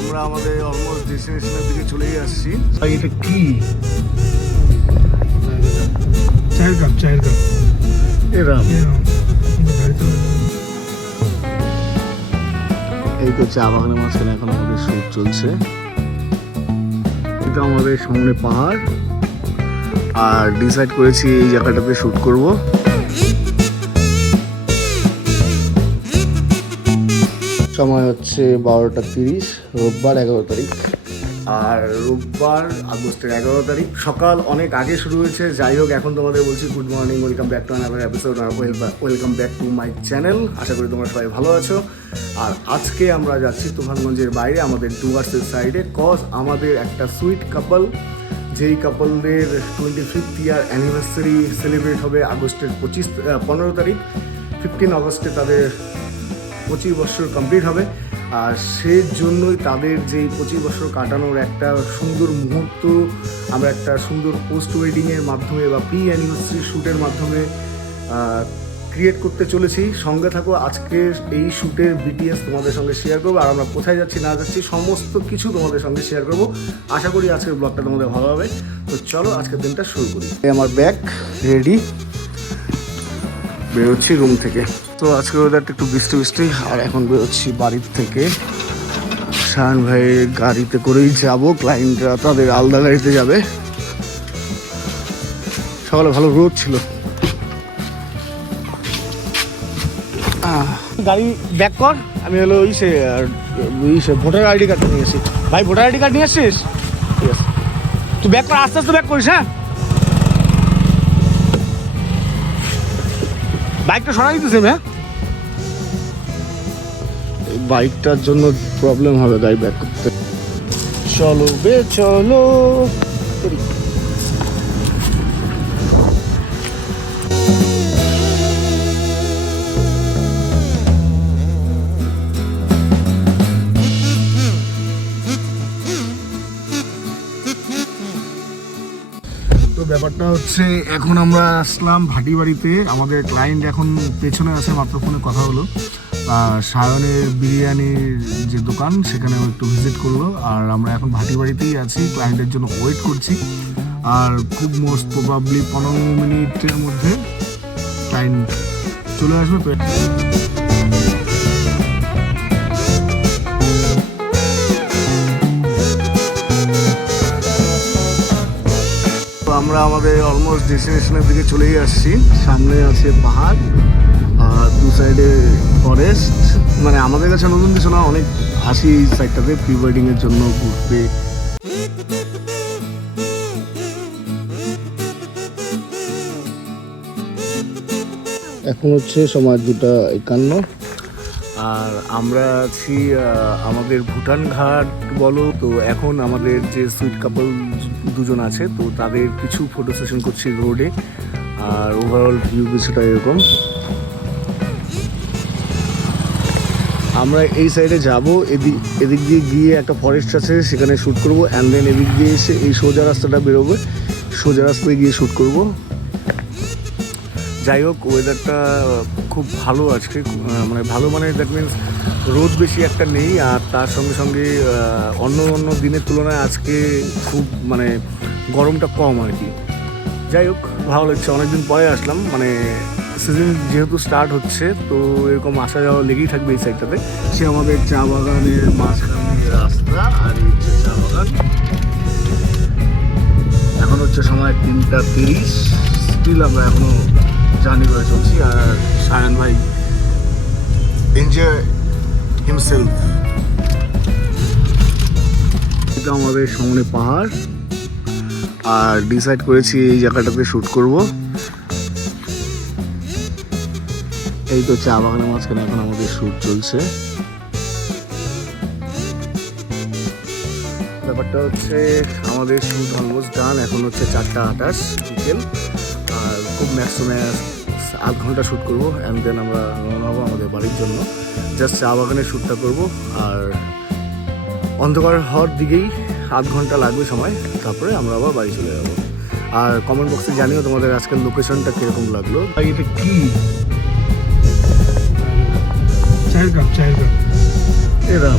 আমরা আমাদের অলমোস্ট ডেস্টিনেশনের দিকে চলেই আসছি। এটা কি? চায়ের কাপ এরা এই তো চা বাগানের মাঝখানে এখন আমাদের শুট চলছে। এটা আমাদের সামনে পাহাড়, আর ডিসাইড করেছি এই জায়গাটাতে শুট করব। সময় হচ্ছে 12টা 30, রোববার 11 তারিখ। আর রোববার আগস্টের 11 তারিখ সকাল অনেক আগে শুরু হয়েছে। যাই হোক, এখন তোমাদের বলছি good morning, welcome back to another episode, welcome back to my channel. আশা করি তোমরা সবাই ভালো আছো। আর আজকে আমরা যাচ্ছি তুফানগঞ্জের বাইরে, আমাদের ডুয়ার্সের সাইডে, কজ আমাদের একটা সুইট কাপল, যেই কাপলদের 25th ইয়ার অ্যানিভার্সারি সেলিব্রেট হবে আগস্টের 15 তারিখ। 15 আগস্টে তাদের 25 বছর কমপ্লিট হবে। আর সেই জন্যই তাদের যেই 25 বছর কাটানোর একটা সুন্দর মুহূর্ত আমরা একটা সুন্দর পোস্ট ওয়েডিংয়ের মাধ্যমে বা প্রি অ্যানিভার্সারি শ্যুটের মাধ্যমে ক্রিয়েট করতে চলেছি। সঙ্গে থাকো, আজকে এই শ্যুটের বিটিএস তোমাদের সঙ্গে শেয়ার করবো, আর আমরা কোথায় যাচ্ছি না যাচ্ছি সমস্ত কিছু তোমাদের সঙ্গে শেয়ার করবো। আশা করি আজকের ব্লগটা তোমাদের ভালো হবে। তো চলো আজকের দিনটা শুরু করি। আমার ব্যাগ রেডি, বেরোচ্ছি রুম থেকে। তো আজকে ওয়েদারটা একটু বৃষ্টি বৃষ্টি, আর এখন বেরোচ্ছি বাড়ির থেকে। শাহান ভাইয়ের গাড়িতে করেই যাব, ক্লায়েন্টরা তাদের আলাদা গাড়িতে যাবে। সকালে ভালো রোদ ছিল। গাড়ি ব্যাক কর, আমি হলো ভোটার আইডি কার্ড নিয়ে এসেছি। ভাই ভোটার আইডি কার্ড নিয়ে আসছিস? ঠিক আছে, তুই ব্যাক কর, আস্তে আস্তে ব্যাক করিস। হ্যাঁ, বাইকটা সরাই দিতেছে। হ্যাঁ, এই বাইকটার জন্য প্রবলেম হবে গাড়ি ব্যাক করতে। চলো বে চলো। তো ব্যাপারটা হচ্ছে, এখন আমরা আসলাম ভাটি বাড়িতে। আমাদের ক্লায়েন্ট এখন পেছনে আছে, মাত্র ফোনে কথা হলো। সায়নের বিরিয়ানির যে দোকান, সেখানে একটু ভিজিট করলো। আর আমরা এখন ভাটি বাড়িতেই আছি, ক্লায়েন্টের জন্য ওয়েট করছি। আর খুব মোস্ট প্রবাবলি 15 মিনিটের মধ্যে ক্লায়েন্ট চলে আসবে। তো আমরা আমাদের অলমোস্ট ডেস্টিনেশনের দিকে চলেই আসছি। সামনে আছে পাহাড় আর দু সাইডে ফরেস্ট। মানে আমাদের কাছে নতুন কিছু না, অনেক আসি এই সাইডটাতে প্রি ওয়েডিংয়ের জন্য ঘুরতে। এখন হচ্ছে সময় 2:51, আর আমরা আছি আমাদের ভুটান ঘাট বলো। তো এখন আমাদের যে সুইট কাপল দুজন আছে, তো তাদের কিছু ফটো সেশন করছি রোডে। আর ওভারঅল ভিউ কিছুটা এরকম। আমরা এই সাইডে যাব, এদিক দিয়ে গিয়ে একটা ফরেস্ট আছে, সেখানে শ্যুট করবো। অ্যান্ড দেন এদিক দিয়ে এসে এই সোজা রাস্তাটা বেরোবে, সোজা রাস্তায় গিয়ে শ্যুট করব। যাই হোক, ওয়েদারটা খুব ভালো আজকে, মানে ভালো মানে দ্যাট মিনস রোদ বেশি একটা নেই। আর তার সঙ্গে সঙ্গে অন্য দিনের তুলনায় আজকে খুব মানে গরমটা কম আর কি। যাই হোক, ভালো লাগছে, অনেকদিন পরে আসলাম। মানে সিজন যেহেতু স্টার্ট হচ্ছে, তো এরকম আসা যাওয়া লেগেই থাকবে এই সাইডটাতে। সে আমাদের চা বাগানের মাঝখানে রাস্তা, আর এই হচ্ছে চা বাগান। এখন হচ্ছে সময় 3:30, স্টিল আমরা এখনো জার্নি করে চলছি। আর সায়ন ভাই এনজয় হিমসেলফ। এটা আমাদের সামনে পাহাড়, আর ডিসাইড করেছি এই জায়গাটাতে শ্যুট করব। এই তো চা বাগানের মাঝখানে এখন আমাদের শ্যুট চলছে। ব্যাপারটা হচ্ছে, আমাদের শ্যুট অলমোস্ট ডান। এখন হচ্ছে 4:28 বিকেল, আর খুব ম্যাক্সিমাম 8 ঘন্টা শ্যুট করবো। অ্যান্ড দেন আমরা রওনা হবো আমাদের বাড়ির জন্য। জাস্ট চা বাগানের শ্যুটটা করবো, আর অন্ধকার হওয়ার দিকেই 8 ঘন্টা লাগবে সময়, তারপরে আমরা আবার বাড়ি চলে যাবো। আর কমেন্ট বক্সে জানিও তোমাদের আজকের লোকেশনটা কীরকম লাগলো। এটা কি? চায়ের কাপ এরা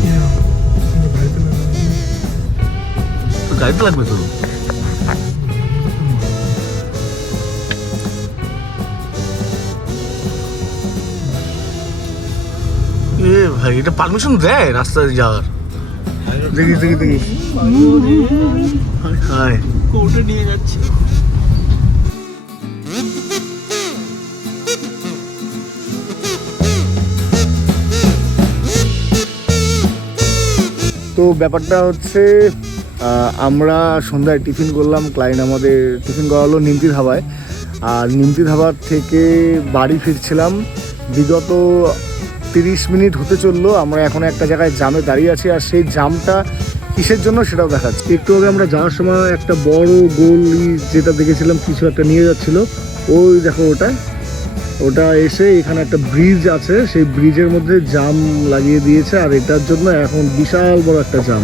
গাড়িতে লাগবে তো। এ ভাই, এটা পারমিশন দেয় রাস্তায় যাওয়ার? দেখিস দেখিস দেখিস, হায় কোর্টে নিয়ে যাচ্ছে। তো ব্যাপারটা হচ্ছে আমরা সন্ধ্যায় টিফিন করলাম, ক্লায়েন্ট আমাদের টিফিন করালো নিমতি ধাবায়। আর নিমতি ধাবার থেকে বাড়ি ফিরছিলাম, বিগত 30 মিনিট হতে চললো। আমরা এখন একটা জায়গায় জামে দাঁড়িয়ে আছি, আর সেই জামটা কিসের জন্য সেটাও দেখাচ্ছি। একটু আগে আমরা যাওয়ার সময় একটা বড় গোল যেটা দেখেছিলাম, কিছু একটা নিয়ে যাচ্ছিল, ওই দেখো ওটা এসে এখানে একটা ব্রিজ আছে, সেই ব্রিজের মধ্যে জাম লাগিয়ে দিয়েছে। আর এটার জন্য এখন বিশাল বড় একটা জাম,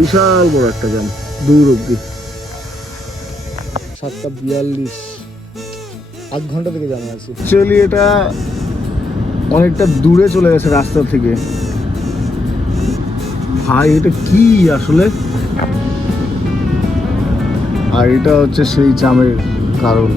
বিশাল বড় একটা জাম দূর অব্দি। 7:42, আধ ঘন্টা থেকে জামে আছে। অ্যাকচুয়ালি এটা অনেকটা দূরে চলে গেছে রাস্তা থেকে। ভাই এটা কি আসলে? আর এটা হচ্ছে সেই জামের কারণ।